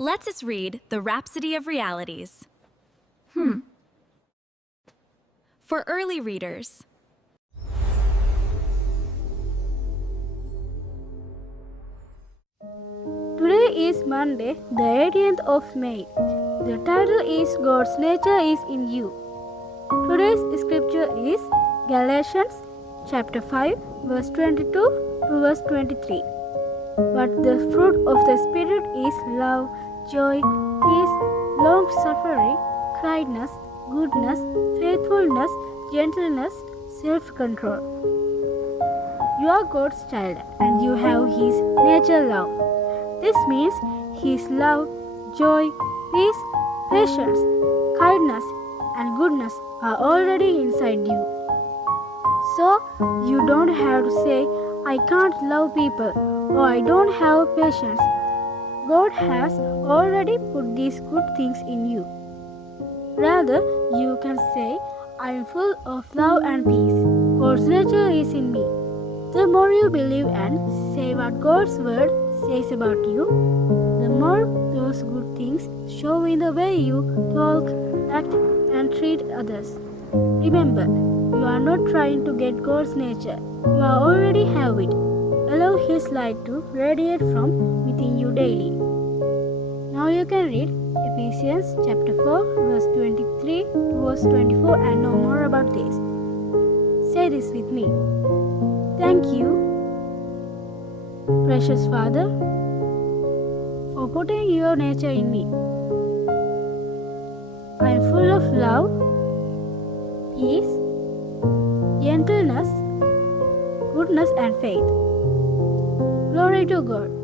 Let us read the Rhapsody of Realities. For early readers. Today is Monday, the 18th of May. The title is God's Nature is in You. Today's scripture is Galatians chapter 5, verse 22 to verse 23. But the fruit of the Spirit is love, joy, peace, long-suffering, kindness, goodness, faithfulness, gentleness, self-control. You are God's child and you have His nature love. This means His love, joy, peace, patience, kindness, and goodness are already inside you. So, you don't have to say, I can't love people or I don't have patience. God has already put these good things in you. Rather, you can say, I am full of love and peace. God's nature is in me. The more you believe and say what God's word says about you, the more those good things show in the way you talk, act, and treat others. Remember, you are not trying to get God's nature. You already have it. Allow His light to radiate from within you daily. Now you can read Ephesians chapter 4, verse 23 to verse 24 and know more about this. Say this with me. Thank you, precious Father, for putting your nature in me. I am full of love, peace, gentleness, goodness, and faith. Glory to God.